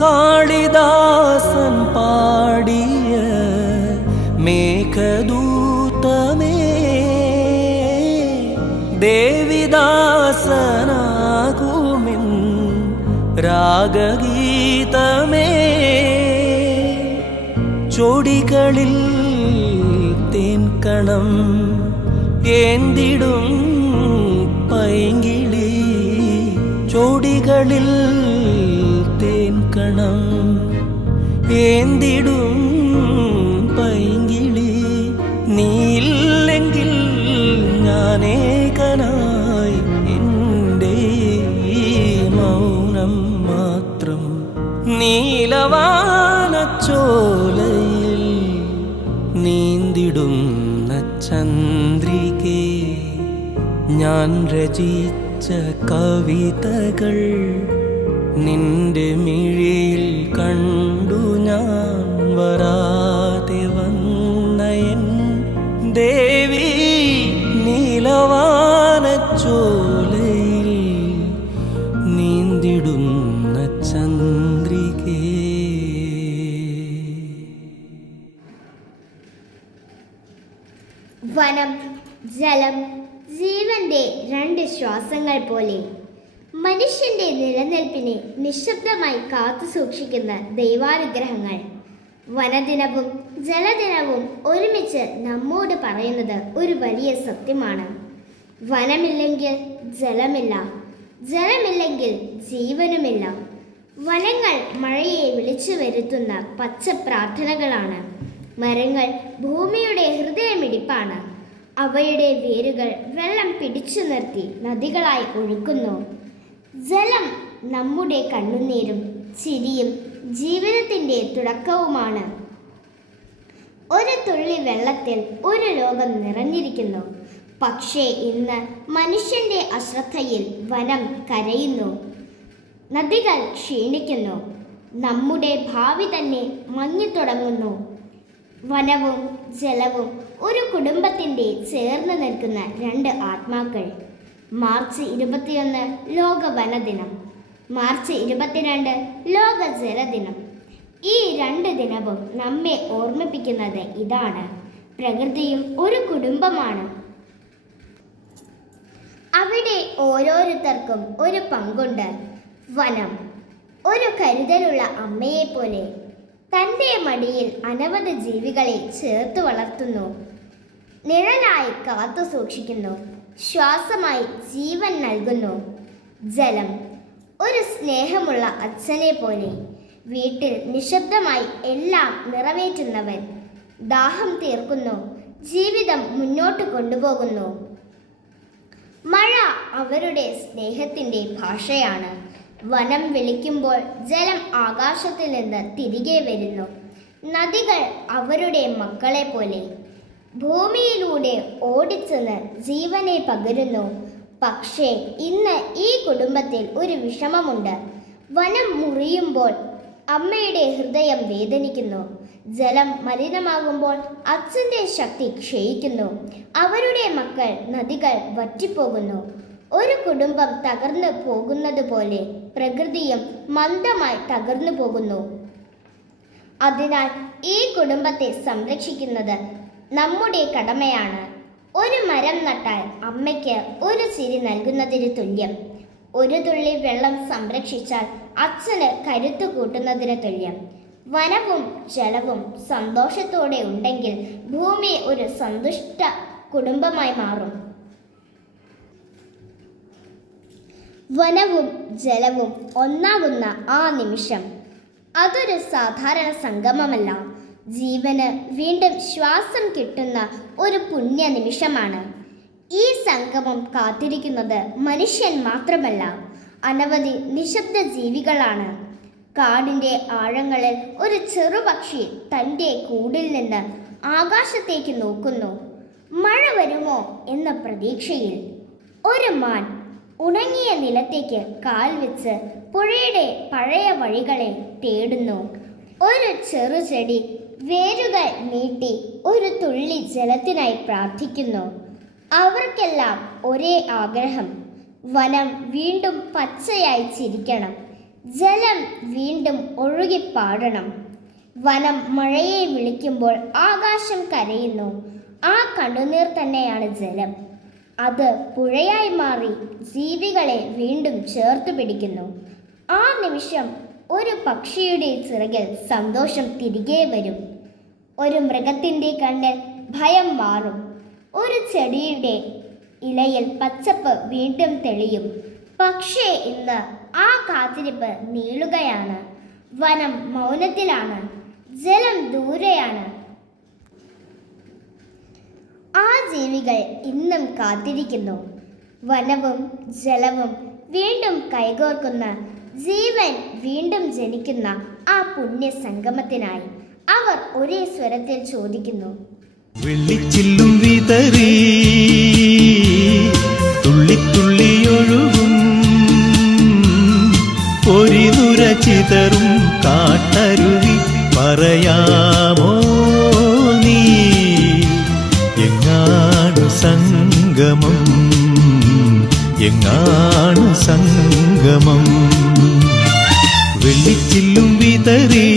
കാളിദാസൻ പാടിയ മേഘദൂതമേ, ദേവിദാസനാകുമിൻ രാഗഗീതമേ, ചൊടികളിൽ തേൻകണം ഏന്തിടും പൈങ്കിളി, ചൊടികളിൽ തേൻകണം ഏന്തിടും പൈങ്കിളി, നീയില്ലെങ്കിൽ ഞാനേകനായി എൻ്റെ മൗനം മാത്രം. നീലവാനച്ചോലയിൽ നീന്തിടുന്ന ചന്ദ്രികേ, ഞാൻ രചിച്ച കവിതകൾ നിന്റെ മിഴിയിൽ കണ്ടു ഞാൻ. വരാതെ വന്നയൻ ദേവി നീലവാനച്ചോലയിൽ നീന്തിടുന്ന ചന്ദ്രികേ. വനം, ജലം, ജീവന്റെ രണ്ട് ശ്വാസങ്ങൾ പോലെ മനുഷ്യന്റെ നിലനിൽപ്പിനെ നിശബ്ദമായി കാത്തു സൂക്ഷിക്കുന്ന ദൈവാനുഗ്രഹങ്ങൾ. വനദിനവും ജലദിനവും ഒരുമിച്ച് നമ്മോട് പറയുന്നത് ഒരു വലിയ സത്യമാണ്. വനമില്ലെങ്കിൽ ജലമില്ല, ജലമില്ലെങ്കിൽ ജീവനുമില്ല. വനങ്ങൾ മഴയെ വിളിച്ചു വരുത്തുന്ന പച്ച പ്രാർത്ഥനകളാണ്. മരങ്ങൾ ഭൂമിയുടെ ഹൃദയമിടിപ്പാണ്. അവയുടെ വേരുകൾ വെള്ളം പിടിച്ചു നിർത്തി നദികളായി ഒഴുക്കുന്നു. ജലം നമ്മുടെ കണ്ണുനീരും ചിരിയും ജീവിതത്തിൻ്റെ തുടക്കവുമാണ്. ഒരു തുള്ളി വെള്ളത്തിൽ ഒരു ലോകം നിറഞ്ഞിരിക്കുന്നു. പക്ഷേ ഇന്ന് മനുഷ്യന്റെ അശ്രദ്ധയിൽ വനം കരയുന്നു, നദികൾ ക്ഷീണിക്കുന്നു, നമ്മുടെ ഭാവി തന്നെ മങ്ങിത്തുടങ്ങുന്നു. വനവും ജലവും ഒരു കുടുംബത്തിൻ്റെ ചേർന്ന് നിൽക്കുന്ന രണ്ട് ആത്മാക്കൾ. മാർച്ച് 21 ലോക വനദിനം, മാർച്ച് 22 ലോക ജലദിനം. ഈ രണ്ട് ദിനവും നമ്മെ ഓർമ്മിപ്പിക്കുന്നത് ഇതാണ്: പ്രകൃതിയും ഒരു കുടുംബമാണ്. അവിടെ ഓരോരുത്തർക്കും ഒരു പങ്കുണ്ട്. വനം ഒരു കരുതലുള്ള അമ്മയെപ്പോലെ തൻ്റെ മടിയിൽ അനവധി ജീവികളെ ചേർത്ത് വളർത്തുന്നു, നിഴലായി കാത്തു സൂക്ഷിക്കുന്നു, ശ്വാസമായി ജീവൻ നൽകുന്നു. ജലം ഒരു സ്നേഹമുള്ള അച്ഛനെ പോലെ വീട്ടിൽ നിശബ്ദമായി എല്ലാം നിറവേറ്റുന്നവൻ. ദാഹം തീർക്കുന്നു, ജീവിതം മുന്നോട്ട് കൊണ്ടുപോകുന്നു. മഴ അവരുടെ സ്നേഹത്തിൻ്റെ ഭാഷയാണ്. വനം വിളിക്കുമ്പോൾ ജലം ആകാശത്തിൽ നിന്ന് തിരികെ വരുന്നു. നദികൾ അവരുടെ മക്കളെ പോലെ ഭൂമിയിലൂടെ ഓടിച്ചെന്ന് ജീവനെ പകരുന്നു. പക്ഷേ ഇന്ന് ഈ കുടുംബത്തിൽ ഒരു വിഷമമുണ്ട്. വനം മുറിയുമ്പോൾ അമ്മയുടെ ഹൃദയം വേദനിക്കുന്നു. ജലം മലിനമാകുമ്പോൾ അച്ഛൻ്റെ ശക്തി ക്ഷയിക്കുന്നു. അവരുടെ മക്കൾ നദികൾ വറ്റിപ്പോകുന്നു. ഒരു കുടുംബം തകർന്നു പോകുന്നത് പോലെ പ്രകൃതിയും മന്ദമായി തകർന്നു പോകുന്നു. അതിനാൽ ഈ കുടുംബത്തെ സംരക്ഷിക്കുന്നത് നമ്മുടെ കടമയാണ്. ഒരു മരം നട്ടാൽ അമ്മയ്ക്ക് ഒരു ചിരി നൽകുന്നതിന് തുല്യം. ഒരു തുള്ളി വെള്ളം സംരക്ഷിച്ചാൽ അച്ഛന് കരുത്തു കൂട്ടുന്നതിന് തുല്യം. വനവും ജലവും സന്തോഷത്തോടെ ഉണ്ടെങ്കിൽ ഭൂമി ഒരു സന്തുഷ്ട കുടുംബമായി മാറും. വനവും ജലവും ഒന്നാകുന്ന ആ നിമിഷം അതൊരു സാധാരണ സംഗമമല്ല. ജീവന് വീണ്ടും ശ്വാസം കിട്ടുന്ന ഒരു പുണ്യ നിമിഷമാണ്. ഈ സംഗമം കാത്തിരിക്കുന്നത് മനുഷ്യൻ മാത്രമല്ല, അനവധി നിശബ്ദ ജീവികളാണ്. കാടിൻ്റെ ആഴങ്ങളിൽ ഒരു ചെറുപക്ഷി തൻ്റെ കൂടിൽ നിന്ന് ആകാശത്തേക്ക് നോക്കുന്നു. മഴ വരുമോ എന്ന പ്രതീക്ഷയിൽ. ഒരു മാൻ ഉണങ്ങിയ നിലത്തേക്ക് കാൽ വെച്ച് പുഴയുടെ പഴയ വഴികളെ തേടുന്നു. ഒരു ചെറുചെടി വേരുകൾ നീട്ടി ഒരു തുള്ളി ജലത്തിനായി പ്രാർത്ഥിക്കുന്നു. അവർക്കെല്ലാം ഒരേ ആഗ്രഹം: വനം വീണ്ടും പച്ചയായി ചിരിക്കണം, ജലം വീണ്ടും ഒഴുകിപ്പാടണം. വനം മഴയെ വിളിക്കുമ്പോൾ ആകാശം കരയുന്നു. ആ കണ്ണുനീർ തന്നെയാണ് ജലം. അത് പുഴയായി മാറി ജീവികളെ വീണ്ടും ചേർത്തു പിടിക്കുന്നു. ആ നിമിഷം ഒരു പക്ഷിയുടെ ചിറകിൽ സന്തോഷം തിരികെ വരും. ഒരു മൃഗത്തിൻ്റെ കണ്ണിൽ ഭയം മാറും. ഒരു ചെടിയുടെ ഇലയിൽ പച്ചപ്പ് വീണ്ടും തെളിയും. പക്ഷേ ഇന്ന് ആ കാത്തിരിപ്പ് നീളുകയാണ്. വനം മൗനത്തിലാണ്, ജലം ദൂരെയാണ്. ആ ജീവികൾ ഇന്നും കാത്തിരിക്കുന്നു. വനവും ജലവും വീണ്ടും കൈകോർക്കുന്ന, ജീവൻ വീണ്ടും ജനിക്കുന്ന ആ പുണ്യ സംഗമത്തിനായി അവർ ഒരേ സ്വരത്തിൽ ചോദിക്കുന്നു. വെള്ളിച്ചില്ലും വിതറി തുള്ളിത്തുള്ളിയൊഴുകും പൊരിനുര ചിതറും കാട്ടരുവി പറയാമോ നീ എങ്ങാണു സംഗമം, എങ്ങാണു സംഗമം. വെള്ളിച്ചില്ലും വിതറി